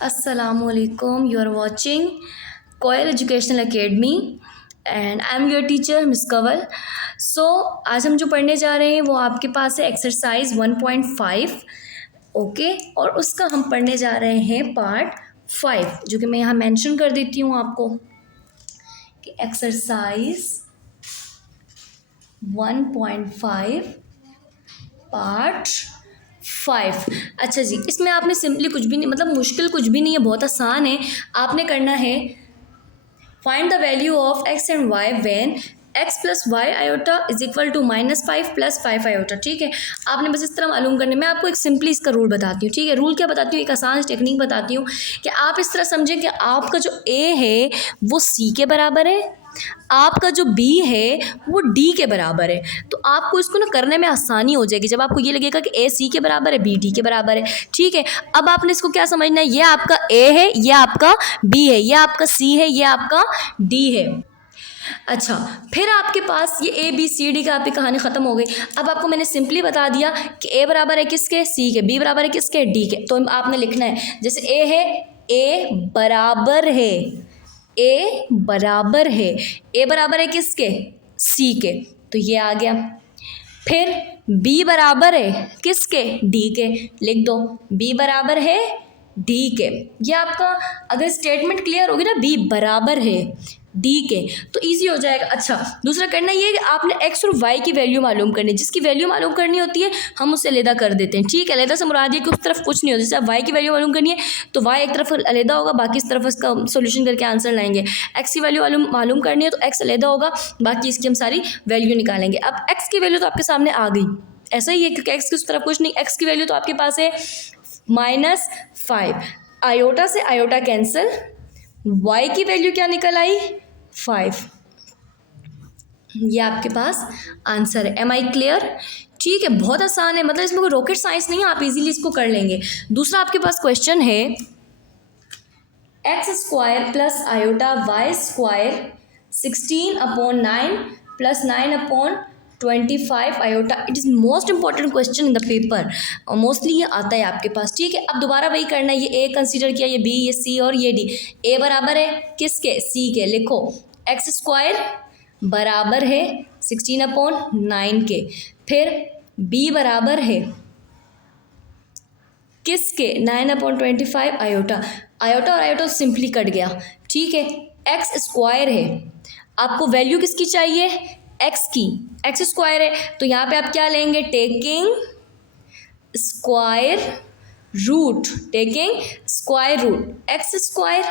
Assalamualaikum. You are watching Coil Educational Academy and I am your teacher miss Kanwal. So आज हम जो पढ़ने जा रहे हैं वो आपके पास है एक्सरसाइज 1.5. ओके, और उसका हम पढ़ने जा रहे हैं पार्ट 5, जो कि मैं यहाँ मेंशन कर देती हूँ आपको कि एक्सरसाइज 1.5 पार्ट 5. अच्छा जी, इसमें आपने सिंपली कुछ भी नहीं, मतलब मुश्किल कुछ भी नहीं है, बहुत आसान है. आपने करना है find the value of X and Y when X plus Y iota is equal to -5 plus 5 iota. ठीक है, आपने बस इस तरह मालूम करने. मैं आपको एक सिंपली इसका रूल बताती हूँ. ठीक है, रूल क्या बताती हूँ, एक आसान टेक्निक बताती हूँ कि आप इस तरह समझें कि आपका जो ए है वो सी के बराबर है, आपका जो बी है वो डी के बराबर है. तो आपको इसको ना करने में आसानी हो जाएगी जब आपको ये लगेगा कि ए सी के बराबर है, बी डी के बराबर है. ठीक है, अब आपने इसको क्या समझना है, ये आपका ए है, ये आपका बी है, ये आपका सी है, ये आपका डी है. अच्छा, फिर आपके पास ये ए बी सी डी का आपकी कहानी ख़त्म हो गई. अब आपको मैंने सिंपली बता दिया कि ए बराबर है किसके, सी के, बी बराबर है किसके, डी के. तो आपने लिखना है जैसे ए है, ए बराबर है, ए बराबर है, ए बराबर है किसके, सी के, तो ये आ गया. फिर बी बराबर है किसके, डी के, लिख दो बी बराबर है डी के. ये आपका अगर स्टेटमेंट क्लियर होगी ना, बी बराबर है डी के, तो इजी हो जाएगा. अच्छा, दूसरा करना ये है कि आपने एक्स और वाई की वैल्यू मालूम करनी है. जिसकी वैल्यू मालूम करनी होती है हम उसे अलहदा कर देते हैं. ठीक है, अलहदा से मुराद ये कि उस तरफ कुछ नहीं होता. जैसे आप वाई की वैल्यू मालूम करनी है तो वाई एक तरफ अलहदा होगा, बाकी इस तरफ इसका सोल्यूशन करके आंसर लाएंगे. एक्स की वैल्यू मालूम करनी है तो एक्स अलहदा होगा, बाकी इसकी हम सारी वैल्यू निकालेंगे. अब एक्स की वैल्यू तो आपके सामने आ गई, ऐसा ही है क्योंकि एक्स की उस तरफ कुछ नहीं. एक्स की वैल्यू तो आपके पास है -5, आयोटा से आयोटा कैंसिल, वाई की वैल्यू क्या निकल आई, 5. ये आपके पास आंसर है. Am I clear? ठीक है, बहुत आसान है, मतलब इसमें कोई रॉकेट साइंस नहीं है, आप इजीली इसको कर लेंगे. दूसरा आपके पास क्वेश्चन है X square plus iota Y square 16/9 plus 9/25 iota. It is most important question in the paper, और मोस्टली ये आता है आपके पास. ठीक है, अब दोबारा वही करना है. ये ए कंसीडर किया, ये बी, ये सी और ये डी. ए बराबर है किसके, सी के, लिखो एक्स स्क्वायर बराबर है 16/9 के. फिर बी बराबर है किसके, 9/25 आयोटा. आयोटा और आयोटा सिंपली कट गया. ठीक है, एक्स स्क्वायर है, आपको वैल्यू किसकी चाहिए, एक्स की, एक्स स्क्वायर है, तो यहाँ पे आप क्या लेंगे, taking square root, taking square root. X square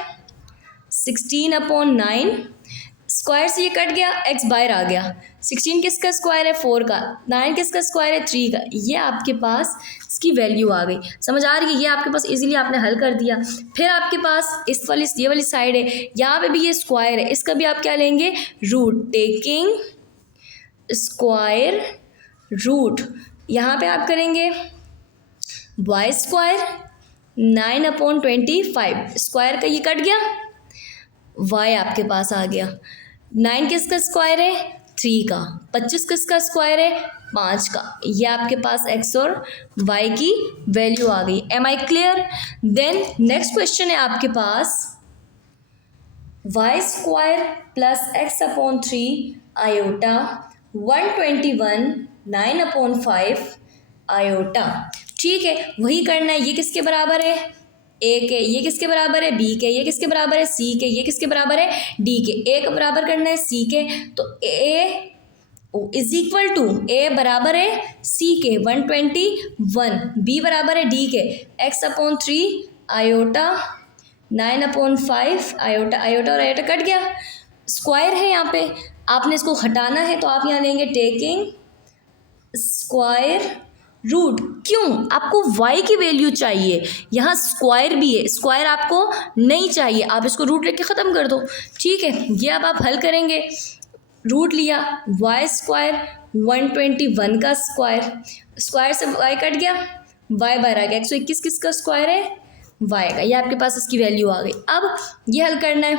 16/9, square से ये कट गया, एक्स बाहर आ गया. 16 किसका स्क्वायर है, 4 का. 9 किसका स्क्वायर है, 3 का. ये आपके पास इसकी वैल्यू आ गई. समझ आ रही है, ये आपके पास इजीली आपने हल कर दिया. फिर आपके पास इस वाली ये वाली साइड है, यहाँ पे भी ये स्क्वायर है, इसका भी आप क्या लेंगे, रूट, टेकिंग स्क्वायर रूट. यहाँ पे आप करेंगे वाई स्क्वायर 9/25, स्क्वायर का ये कट गया, वाई आपके पास आ गया. 9 किसका स्क्वायर है, 3 का. 25 किसका स्क्वायर है, 5 का. ये आपके पास एक्स और वाई की वैल्यू आ गई. Am I clear? Then next question है आपके पास Y square plus x/3 iota 121 9/5 iota. ठीक है, वही करना है. ये किसके बराबर है, ए के, ये किसके बराबर है, बी के, ये किसके बराबर है, सी के, ये किसके बराबर है, डी के. ए का बराबर करना है सी के, तो ए इज इक्वल टू, ए बराबर है सी के 121, बी बराबर है डी के x/3 आयोटा 9/5 आयोटा. आयोटा और आयोटा कट गया, स्क्वायर है यहाँ पे, आपने इसको हटाना है तो आप यहाँ लेंगे टेकिंग स्क्वायर रूट. क्यों, आपको y की वैल्यू चाहिए, यहाँ स्क्वायर भी है, स्क्वायर आपको नहीं चाहिए, आप इसको रूट लेके ख़त्म कर दो. ठीक है, ये अब आप हल करेंगे. रूट लिया, वाई स्क्वायर 121 का स्क्वायर, स्क्वायर से y कट गया, y बाहर आ गया. 121 किसका स्क्वायर है, y का. ये आपके पास इसकी वैल्यू आ गई. अब ये हल करना है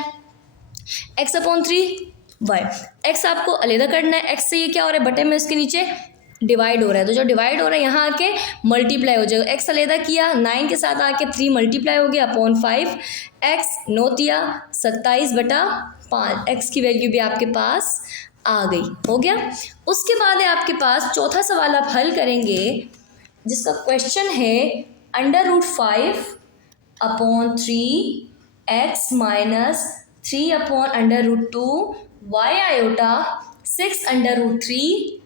x/3 y. x आपको अलहदा करना है, x से ये क्या हो रहा है, बटे में इसके नीचे डिवाइड हो रहा है, तो जो डिवाइड हो रहा है यहाँ आके मल्टीप्लाई हो जाएगा। एक्स अलहदा किया 9 के साथ आके 3 मल्टीप्लाई हो गया अपॉन 5, एक्स 9 दिया 27/5, एक्स की वैल्यू भी आपके पास आ गई, हो गया। उसके बाद है आपके पास चौथा सवाल आप हल करेंगे जिसका क्वेश्चन है √5/3 x minus 3/√2 y iota 6√3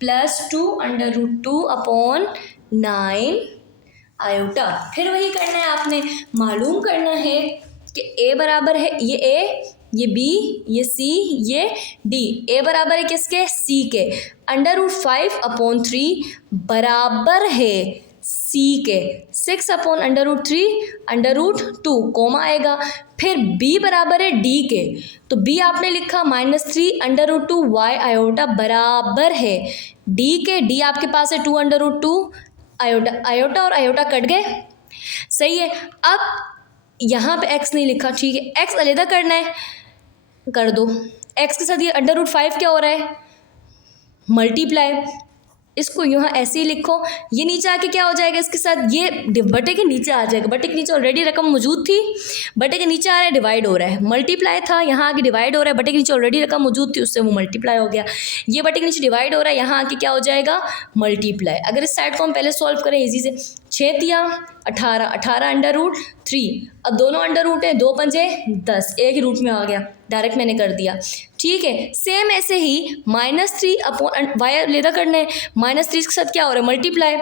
plus 2√2/9 iota. फिर वही करना है आपने, मालूम करना है कि a बराबर है ये a, ये b, ये c, ये d। a बराबर है किसके? c के। √5/3 बराबर है c के 6/√3 कोमा आएगा। फिर b बराबर है d के, तो b आपने लिखा -3 √2 y आयोटा बराबर है d के। d आपके पास है 2 आयोटा, आयोटा और आयोटा कट गए, सही है। अब यहाँ पे x नहीं लिखा, ठीक है, x अलहदा करना है, कर दो। x के साथ ये √5 क्या हो रहा है? मल्टीप्लाई। इसको यहाँ ऐसे ही लिखो, ये नीचे आके क्या हो जाएगा इसके साथ? ये बटे के नीचे आ जाएगा। बटे के नीचे ऑलरेडी रकम मौजूद थी, बटे के नीचे आ रहा है, डिवाइड हो रहा है। मल्टीप्लाई था, यहाँ आके डिवाइड हो रहा है, बटे के नीचे ऑलरेडी रकम मौजूद थी, उससे वो मल्टीप्लाई हो गया। ये बटे के नीचे डिवाइड हो रहा है, यहाँ आके क्या हो जाएगा? मल्टीप्लाई। अगर इस साइड को हम पहले सॉल्व करें इजी से, 6 दिया 18, 18√3, अब दोनों अंडर रूट है, 2 पंजे 10, एक ही रूट में आ गया, डायरेक्ट मैंने कर दिया, ठीक है। सेम ऐसे ही -3 वाई लेदा करना है, -3 के साथ क्या हो रहा है? मल्टीप्लाई।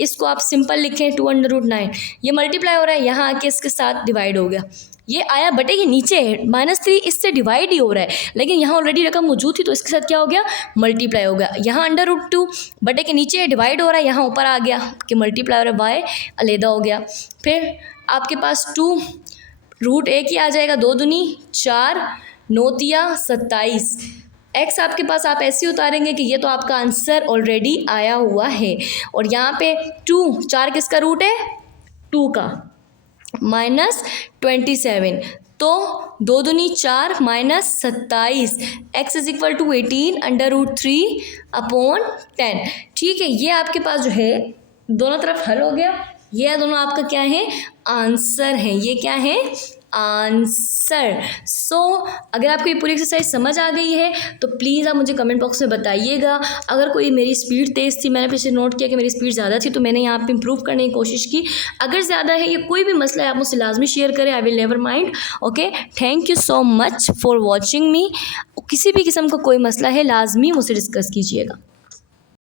इसको आप सिंपल लिखें 2√9, ये मल्टीप्लाई हो रहा है, यहाँ आके इसके साथ डिवाइड हो गया। ये आया बटे के नीचे है, -3 इससे डिवाइड ही हो रहा है, लेकिन यहाँ ऑलरेडी रकम मौजूद थी तो इसके साथ क्या हो गया? मल्टीप्लाई हो गया। यहाँ √2 बटे के नीचे डिवाइड हो रहा है, यहाँ ऊपर आ गया कि मल्टीप्लाई हो रहा है, वाई अलहदा हो गया। फिर आपके पास 2√1 ही आ जाएगा, 2 दूनी 4, 9 तिया 27। एक्स आपके पास आप ऐसे उतारेंगे कि ये तो आपका आंसर ऑलरेडी आया हुआ है। और यहाँ पे 2, 4 किसका रूट है? 2 का, -27, तो 2 दूनी 4 -27, x इज इक्वल टू 18 √3/10। ठीक है, ये आपके पास जो है दोनों तरफ हल हो गया। ये दोनों आपका क्या है? आंसर है। ये क्या है? आंसर। सो अगर आपको ये पूरी एक्सरसाइज समझ आ गई है तो प्लीज़ आप मुझे कमेंट बॉक्स में बताइएगा। अगर कोई मेरी स्पीड तेज़ थी, मैंने पीछे नोट किया कि मेरी स्पीड ज़्यादा थी, तो मैंने यहाँ पे इंप्रूव करने की कोशिश की। अगर ज़्यादा है या कोई भी मसला है आप मुझसे लाजमी शेयर करें, I will never mind. Okay, thank you so much for watching मी। किसी भी किस्म का कोई मसला है लाजमी मुझसे डिस्कस कीजिएगा।